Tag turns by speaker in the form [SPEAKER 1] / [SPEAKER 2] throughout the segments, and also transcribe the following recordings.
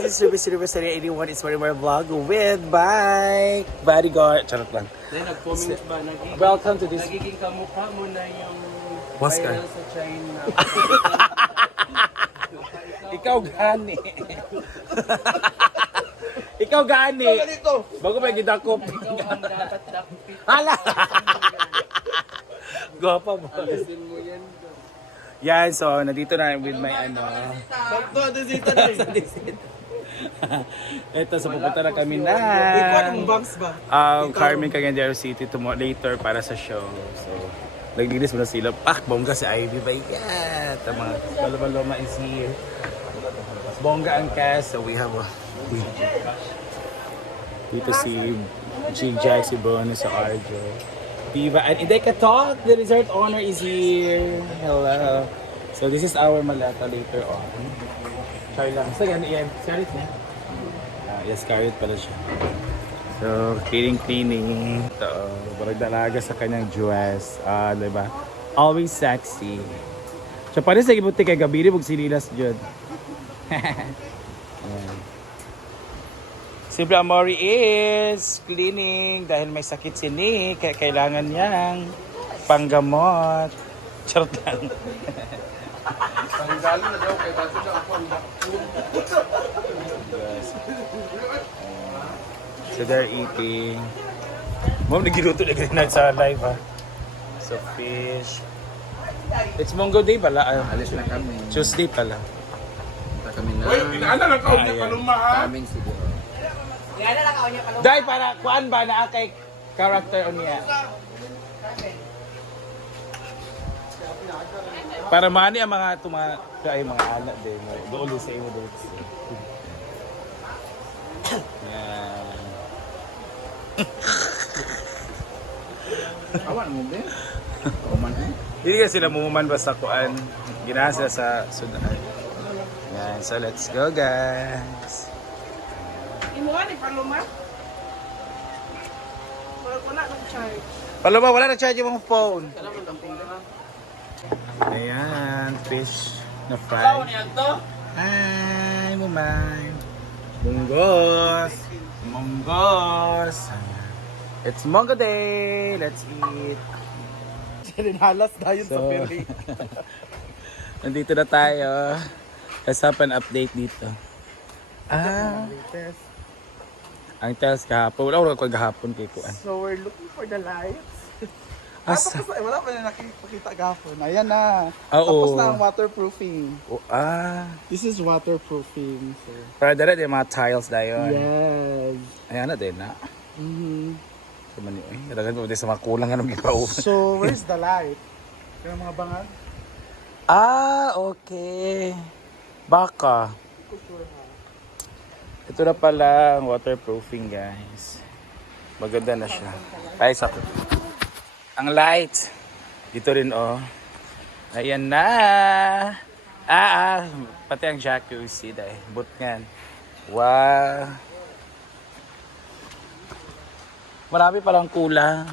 [SPEAKER 1] this is Ruby 81. It's Marimar Vlog with Bike Bodyguard. Charot lang.
[SPEAKER 2] Then nag-comment ba?
[SPEAKER 1] Welcome to this...
[SPEAKER 2] Nagiging kamukha mo na yung
[SPEAKER 1] Oscar.
[SPEAKER 2] viral sa China.
[SPEAKER 1] Ikaw gani. Ikaw gani. Bago pa gidakop.
[SPEAKER 2] Ikaw ang dapat dakupin.
[SPEAKER 1] Hala! Gwapa mo.
[SPEAKER 2] Alisin mo yan.
[SPEAKER 1] Yan, so nandito na with my ano. Ito, so pupunta na kami na Carmen Cagayan City later para sa show. So, nagigilis mo na sila. Bongga si Ivy ba? Yeah! Ito mga Loma is here. Bongga ang cast. So, we have dito si G-Jack, si Bono, si Arjo. Diva, and Ideka Talk, the resort owner is here. Hello. So this is our malata later on. Char lang. So yan, Scarlett niya. Yes, Scarlett pala siya. So, cleaning. Ito, barag dalaga sa kanyang dress. Diba? Always sexy. So, paano sa ibuti kay Gabiri, huwag sililas dyan. Si Blamori is cleaning dahil may sakit si Nick, kaya kailangan niyang panggamot. Charot lang.
[SPEAKER 2] Panggalo na daw kay Bato na ako ang bakun.
[SPEAKER 1] So they're eating. Mom, nagiluto na ganyan sa live ha. So fish. It's Mongo Day pala.
[SPEAKER 2] Alis na kami.
[SPEAKER 1] Tuesday pala.
[SPEAKER 2] Punta kami na.
[SPEAKER 3] Ano lang kaon niya palumahan?
[SPEAKER 2] Kaming siguro.
[SPEAKER 1] Dahil para kuan ba na kay character on niya. Para mani ang mga ay mga anak din. Doon sa imo doon. Yan.
[SPEAKER 2] Awan mo ba? Oman eh.
[SPEAKER 1] Hindi kasi sila mumuman basta kuan. Ginawa sila sa Sudan. Yan. So let's go guys.
[SPEAKER 4] Imuha ni Paloma. Wala nag-charge.
[SPEAKER 1] Paloma, wala na-charge yung mga phone. Ayan, fish na fry. Hi, Mumay. Munggos. Ayan. It's Mongo Day. Let's eat.
[SPEAKER 3] Halas tayo sa
[SPEAKER 1] So,
[SPEAKER 3] peri.
[SPEAKER 1] nandito na tayo. Let's have an update dito. Ang test kahapon. Wala ko kahapon kay Kuan.
[SPEAKER 3] So we're looking for the lights.
[SPEAKER 1] Asa?
[SPEAKER 3] Tapos wala pa na nakikita gafon. Ayan na.
[SPEAKER 1] Oo.
[SPEAKER 3] Tapos na ang waterproofing. This is waterproofing. So.
[SPEAKER 1] Para dala din mga tiles dayon.
[SPEAKER 3] Yes.
[SPEAKER 1] Ayan na din na.
[SPEAKER 3] Mm-hmm.
[SPEAKER 1] So, kadagan pa din sa mga kulang nga nung gipaw.
[SPEAKER 3] So where's the light? Kaya mga bangag?
[SPEAKER 1] Okay. Baka. Ito na pala ang waterproofing, guys. Maganda na siya. Ay, sakto. Ang lights. Dito rin, oh. Ayan na. Pati ang jacuzzi dahil. Butngan. Wow. Marami palang kulang.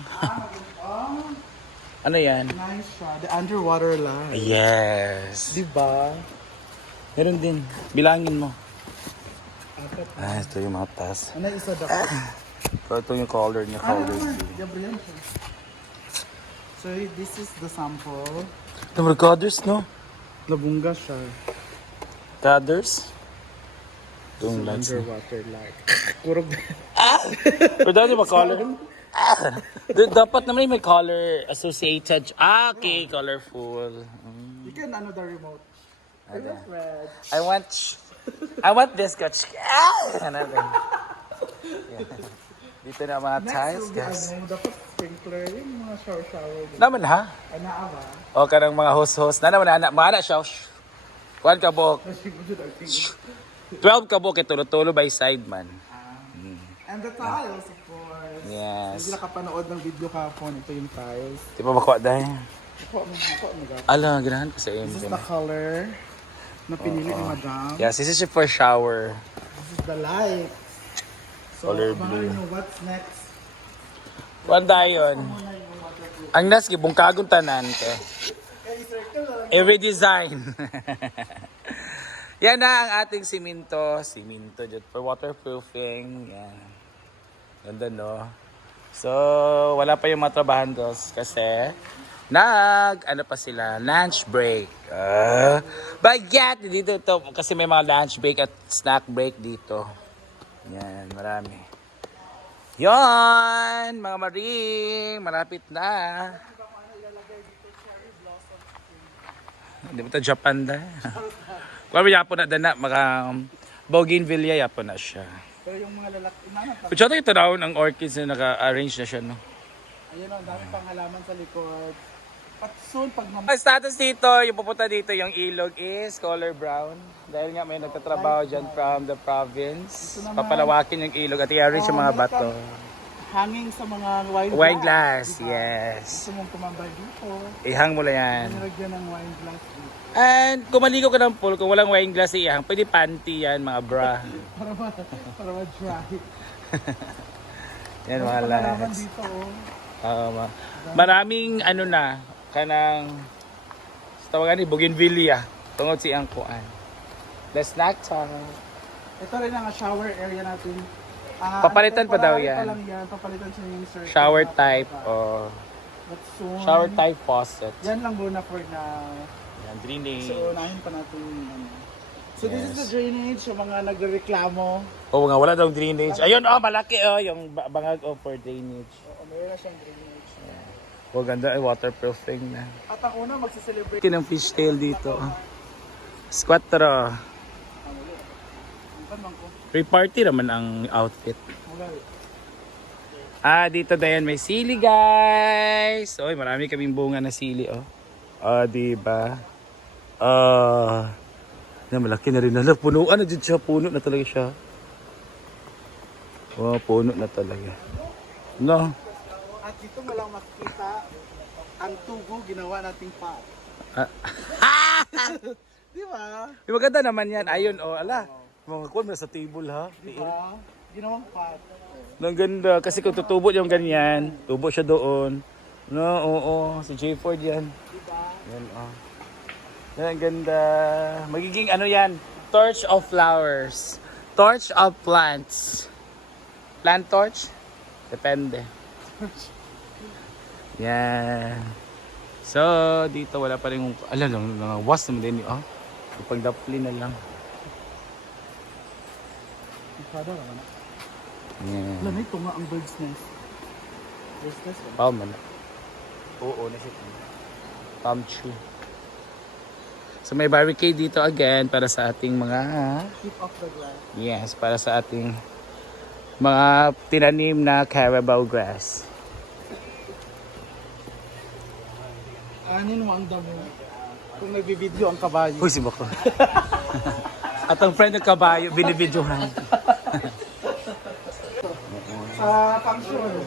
[SPEAKER 1] Ano yan?
[SPEAKER 3] Nice siya. The underwater light.
[SPEAKER 1] Yes.
[SPEAKER 3] Diba?
[SPEAKER 1] Meron din. Bilangin mo. Ito yung mga tas.
[SPEAKER 3] Ano isa daw?
[SPEAKER 1] So, ito yung color niya. Color blue.
[SPEAKER 3] Gabriel. So this is the sample.
[SPEAKER 1] Ito mga colors, no?
[SPEAKER 3] Labunga siya.
[SPEAKER 1] Colors? Itong lights.
[SPEAKER 3] Underwater light. Kurog.
[SPEAKER 1] Pero dati ba color? Dapat naman may color associated. Okay, colorful.
[SPEAKER 3] You can the remote. I want red.
[SPEAKER 1] I want this coach. Another. Yeah. Dito na mga tiles, guys.
[SPEAKER 3] Dapat sprinkler yung mga shower.
[SPEAKER 1] Naman ha?
[SPEAKER 3] Anaa ba?
[SPEAKER 1] O kanang mga host. Na naman anak. Mga anak siya. Kuhan ka bo. 12 ka bo kay tulo-tulo by side man.
[SPEAKER 3] And the tiles, of course.
[SPEAKER 1] Yes.
[SPEAKER 3] Hindi nakapanood ng video kahapon. Ito yung tiles.
[SPEAKER 1] Di ba makuha dahil?
[SPEAKER 3] Ako mo.
[SPEAKER 1] Ala, ganahan ko sa iyo.
[SPEAKER 3] This is the color na pinili ni Madam.
[SPEAKER 1] Yes, this is for shower.
[SPEAKER 3] This is the light. So,
[SPEAKER 1] Color
[SPEAKER 3] abangan
[SPEAKER 1] blue.
[SPEAKER 3] nyo what's next.
[SPEAKER 1] Kuhan dayon. Ang nas, gibungkagon tanan. Every design. Yan na ang ating siminto. Siminto dyan for waterproofing. Yan. Ganda, no? So, wala pa yung mga trabahandos kasi ano pa sila, lunch break. Bagyat! Dito to, kasi may mga lunch break at snack break dito. Yan, marami. Yon, mga maring, malapit na. Hindi ba ito Japan da? Kung ano yapo na dana, Bougainvillea yapo na siya.
[SPEAKER 3] Pero yung mga lalaki,
[SPEAKER 1] Pero siya ito daw ng orchids na naka-arrange na siya, no?
[SPEAKER 3] ayun o, ang dami pang halaman sa likod. At soon, pag
[SPEAKER 1] Ang status dito, yung pupunta dito, yung ilog is color brown. Dahil nga may nagtatrabaho dyan from the province. Papalawakin yung ilog at i-arrange yung mga bato.
[SPEAKER 3] hanging sa mga
[SPEAKER 1] Wine glass,
[SPEAKER 3] diba?
[SPEAKER 1] yes.
[SPEAKER 3] Gusto mong tumambay dito,
[SPEAKER 1] Ihang mo lang yan.
[SPEAKER 3] nilagyan ng wine glass dito.
[SPEAKER 1] And kung maligo ka ng pool, kung walang wine glass ihang, pwede panty yan, mga bra.
[SPEAKER 3] Para ma-dry.
[SPEAKER 1] Yan mga
[SPEAKER 3] Halaman
[SPEAKER 1] lads.
[SPEAKER 3] dito oh.
[SPEAKER 1] Maraming ano na, kanang tawagan ni Bougainvillea. Tungod si Angkuan. The snack time.
[SPEAKER 3] Ito rin ang shower area natin.
[SPEAKER 1] Papalitan pa daw yan.
[SPEAKER 3] Pa lang yan. Papalitan siya yung circle.
[SPEAKER 1] Shower
[SPEAKER 3] na
[SPEAKER 1] type
[SPEAKER 3] pa.
[SPEAKER 1] or
[SPEAKER 3] But soon,
[SPEAKER 1] shower type faucet.
[SPEAKER 3] Yan lang muna for now.
[SPEAKER 1] Yan, drainage.
[SPEAKER 3] So, unahin pa natin yung ano. So, this is
[SPEAKER 1] Yes.
[SPEAKER 3] the drainage. Yung mga nagreklamo.
[SPEAKER 1] Oo nga, wala daw drainage. Ayun, malaki yung bangag for drainage.
[SPEAKER 3] Oo, mayroon na siyang drainage.
[SPEAKER 1] Oh, ganda, waterproofing na.
[SPEAKER 3] At ang una, magsiselebrate.
[SPEAKER 1] Kinang fishtail dito. Squatro.
[SPEAKER 3] Tanong ko.
[SPEAKER 1] Pre-party naman ang outfit.
[SPEAKER 3] Wala.
[SPEAKER 1] Dito dayan may sili, guys. Oy, marami kaming bunga na sili, oh. Diba? Malaki na rin. Hala, punuan na dyan siya. Puno na talaga siya. Oh, puno na talaga. No?
[SPEAKER 3] At dito mo lang makikita ang tubo ginawa nating pot. Di ba?
[SPEAKER 1] Yung maganda naman yan. Ayun, ala. Mga kuwan na sa table, ha?
[SPEAKER 3] Di ba? Ginawang pot.
[SPEAKER 1] Ang ganda. Kasi kung tutubo yung ganyan, tubo siya doon. No, oo. Si J. Ford yan.
[SPEAKER 3] Di ba?
[SPEAKER 1] Yan, oh. Yan, ang ganda. Magiging ano yan? Torch of flowers. Torch of plants. Plant torch? Depende. Yan. So, dito wala pa rin yung... Mga was naman din yun, oh. Ipagdapli na lang.
[SPEAKER 3] Ipada naman.
[SPEAKER 1] Yan.
[SPEAKER 3] Alam, ito nga ang bird's nest. Bird's nest ba?
[SPEAKER 1] Palm na. Oo, na siya. Palm tree. So may barricade dito again para sa ating mga...
[SPEAKER 3] Keep off the grass.
[SPEAKER 1] Yes, para sa ating mga tinanim na carabao grass.
[SPEAKER 3] Anin mo ang damo. Kung nagbibideo ang kabayo.
[SPEAKER 1] Uy, si Bako. At ang friend ng kabayo, binibidyohan.
[SPEAKER 3] Sa function.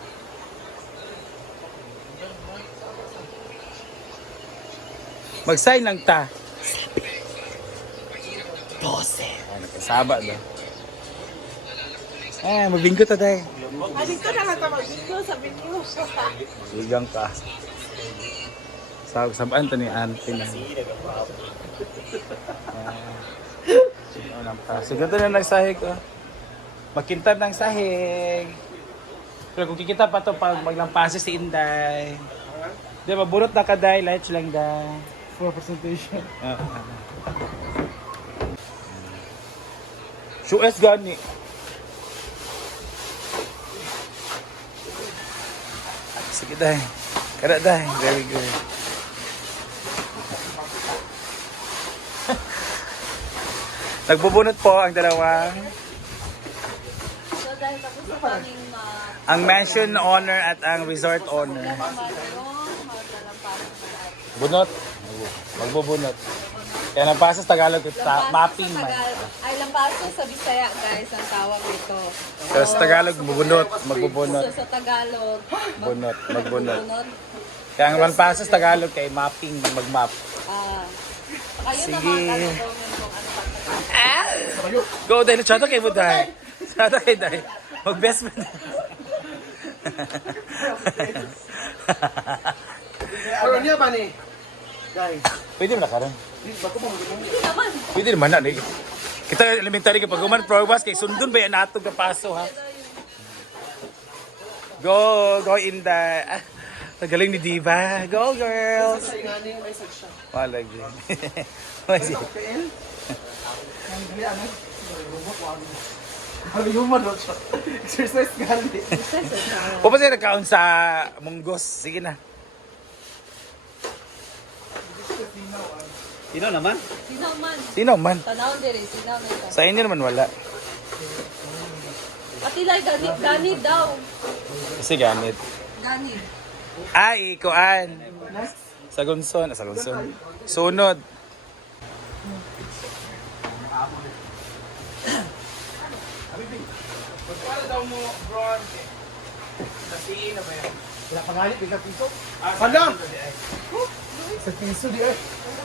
[SPEAKER 1] Mag-sign lang ta. 12. Saba na. Magbingko ta tayo.
[SPEAKER 4] Dito na lang tawag dito sa video.
[SPEAKER 1] Sigang ka. Sabaan to ni auntie na. So ganito na nagsahig ko. Makintab ng sahig. Pero kung kikita pa to pag maglampases si Inday. Di ba, burot na ka day, lights lang day.
[SPEAKER 3] For presentation.
[SPEAKER 1] Suez gani. Sige day. Kada day. Very good. Nagbubunot po ang dalawang
[SPEAKER 5] So dahil tapos na kaming
[SPEAKER 1] ang mansion owner at ang resort owner. Bunot. Magbubunot. Kaya nagpasa sa Tagalog, mapping man.
[SPEAKER 5] Ay, lampaso sa Bisaya, guys, ang tawag ito.
[SPEAKER 1] Pero sa Tagalog, magbubunot. Magbubunot.
[SPEAKER 5] So sa Tagalog,
[SPEAKER 1] Bunot. Magbunot.
[SPEAKER 5] bunot.
[SPEAKER 1] Kaya ang lampasa sa Tagalog kay mapping, mag-map.
[SPEAKER 5] Kayo
[SPEAKER 1] Sige.
[SPEAKER 5] naman, ano daw yun kung ano pa.
[SPEAKER 1] Go, dahil chata kay mo dahil. Chata kay dahil. Mag-best man.
[SPEAKER 3] Pero niya ba ni? Guys.
[SPEAKER 1] Pwede mo na karon.
[SPEAKER 5] Hindi naman.
[SPEAKER 1] Pwede naman na. Kita elementary kapag guman prowas kay sundon ba yan natog na paso ha. Go Inday. Ah, galing ni Diva. Go girls. Wala din. Wasi.
[SPEAKER 3] Exercise gali.
[SPEAKER 1] O pa siya nagkaon sa munggos. Sige na.
[SPEAKER 2] Sino naman?
[SPEAKER 5] Sinaw man.
[SPEAKER 1] Sino man?
[SPEAKER 5] Tanawon diri, sinaw na ito.
[SPEAKER 1] Sa inyo naman wala.
[SPEAKER 5] Patilay, ganid daw.
[SPEAKER 1] Kasi gamit.
[SPEAKER 5] Ganid.
[SPEAKER 1] Ay, kuan. Sa Gunson. Sa Gunson. Sunod. Para daw mo, Bron. Nasiin na ba yan?
[SPEAKER 3] Wala pangalit, bigla piso.
[SPEAKER 1] Hala!
[SPEAKER 3] Sa piso di ay.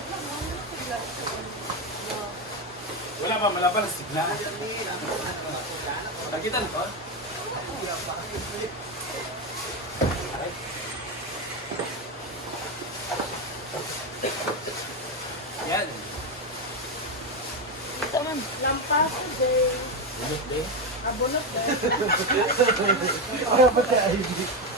[SPEAKER 1] Wala ba malabas na sigla? Nakita na ko? Yan.
[SPEAKER 4] Lampas, day. Abunot, day.
[SPEAKER 3] Ayaw ba tayo ay?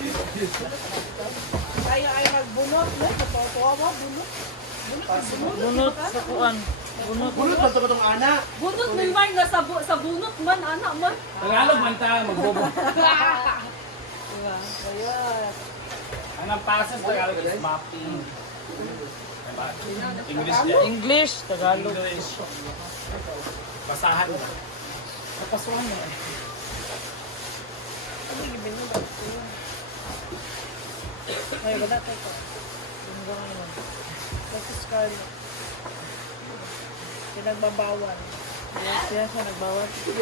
[SPEAKER 4] Tayo ay magbunot, no? Natutuwa mo, bunot.
[SPEAKER 6] Bunot sa kuan. Bunot.
[SPEAKER 3] Bulot ba ito itong anak?
[SPEAKER 5] Bunot may man nga sa bunot man, anak man.
[SPEAKER 1] Tagalog man tayo magbobo.
[SPEAKER 5] Diba? Ayun.
[SPEAKER 1] Ang passes Tagalog is mapping. English yan.
[SPEAKER 6] English, Tagalog.
[SPEAKER 1] English. Basahan na.
[SPEAKER 3] Napasuan na.
[SPEAKER 6] Ay, wala tayo.
[SPEAKER 4] Kasi Scarlett. Pinagbabawan.
[SPEAKER 6] Siya nagbawal.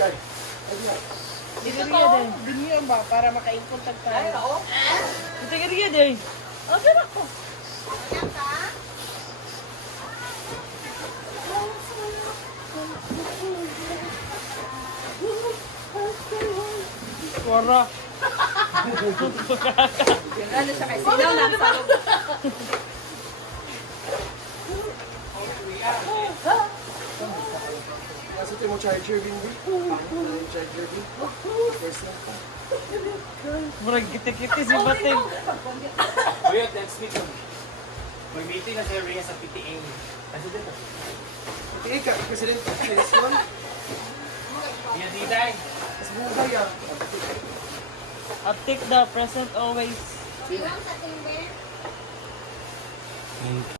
[SPEAKER 4] Ito, binyo ba? Para makainkontag tayo.
[SPEAKER 6] Ito kaya day.
[SPEAKER 5] Oh, pero ako.
[SPEAKER 6] Wara.
[SPEAKER 5] Ano siya kay sinaw na sa loob.
[SPEAKER 3] Nasa ito mo charger din di? Charger din?
[SPEAKER 6] Murag kiti-kiti si Bating.
[SPEAKER 1] Wait, next week. May meeting na sa Rhea sa PTA. Kasi dito.
[SPEAKER 3] Tingin ka, President this one?
[SPEAKER 1] Yan, Diday.
[SPEAKER 3] Mas bugay ah.
[SPEAKER 6] Atik the present always.
[SPEAKER 1] Thank